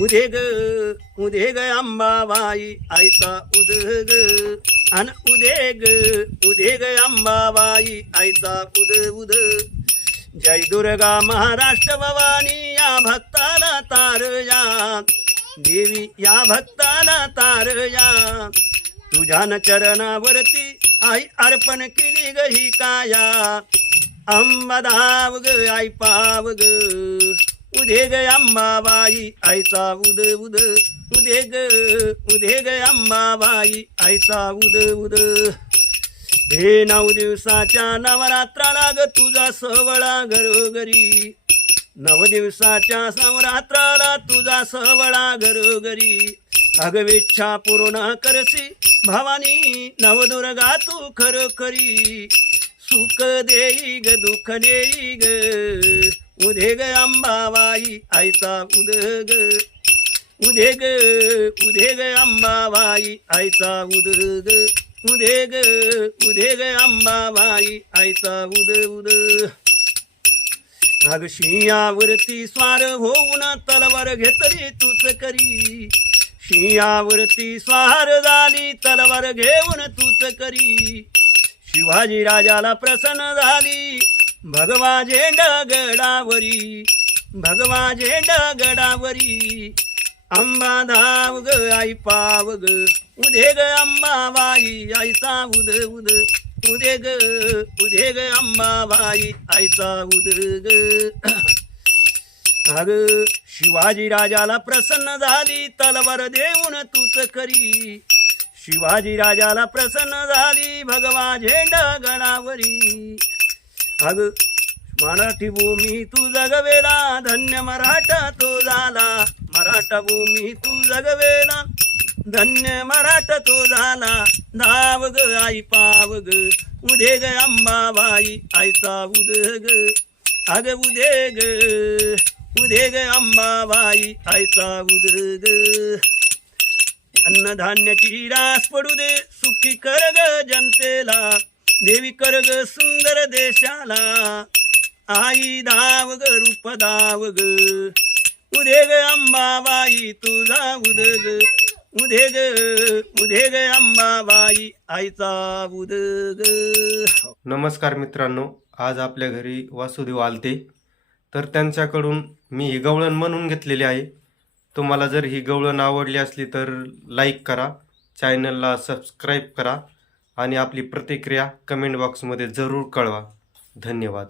उदे ग उदे ग अंबाबाई आयता उद ग. अन उदे ग उदे ग अंबाबाई आयता उद उद जय दुर्गा महाराष्ट्र भवानी या भक्ताला तारया देवी या भक्ताला तार या. न चरणावरती आई अर्पण केली ग ही काया. अंबादाव ग आई पाव ग. उदे ग अंबाबाई आईचा उद उद. उदे ग उदे ग अंबाबाई आईचा उद उद. हे नऊ दिवसाच्या नवरात्राला ग तुझा सवळा घरोघरी. नव दिवसाच्या नवरात्राला तुझा सवळा घरोघरी. अगवेच्छा पूर्ण करसी भवानी नवदुर्गा तू खरोखरी. सुख देई ग दुःख देई ग. उदे ग अंबाबाई आईचा उद ग उदे ग उदे ग अंबाबाई आईचा उद ग उदे ग उदे ग अंबाबाई आईचा उद उद अग शियावरती स्वार होऊन तलवार घेतली तूच करी. शियावरती स्वार झाली तलवार घेऊन तूच करी. शिवाजी राजाला प्रसन्न झाली भगवा झेंडा गडावरी भगवा झेंडा गडावरी अंबा धाव ग आई पाव ग उदे ग अंबाबाई आईचा उद उद उदे ग उदे ग अंबाबाई आईचा उद ग. अग शिवाजी राजाला प्रसन्न झाली तलवार देऊन तूच करी शिवाजी राजाला प्रसन्न झाली भगवा झेंडा गडावरी आज मराठी भूमी तू जगवेला धन्य मराठा तो झाला. मराठा भूमी तू जगवेला धन्य मराठा तो झाला. धाव ग आई पाव ग उदे ग अंबाबाई आईचा उद ग अग उदे ग उदे ग अंबाबाई आईचा उद ग अन्नधान्याची रास पडू दे सुखी कर ग जनतेला. देवी कर ग सुंदर देशाला. आई धाव ग रूप धाव ग उदे ग अंबाबाई तुझा उद ग उदे ग उदे ग अंबाबाई आईचा उद ग नमस्कार मित्रांनो आज आपल्या घरी वासुदेव आलते. तर त्यांच्याकडून मी ही गवळण म्हणून घेतलेली आहे. तुम्हाला जर ही गवळण आवडली असली तर लाईक करा. चॅनलला सबस्क्राईब करा. आणि आपली प्रतिक्रिया कमेंट बॉक्समध्ये जरूर कळवा. धन्यवाद.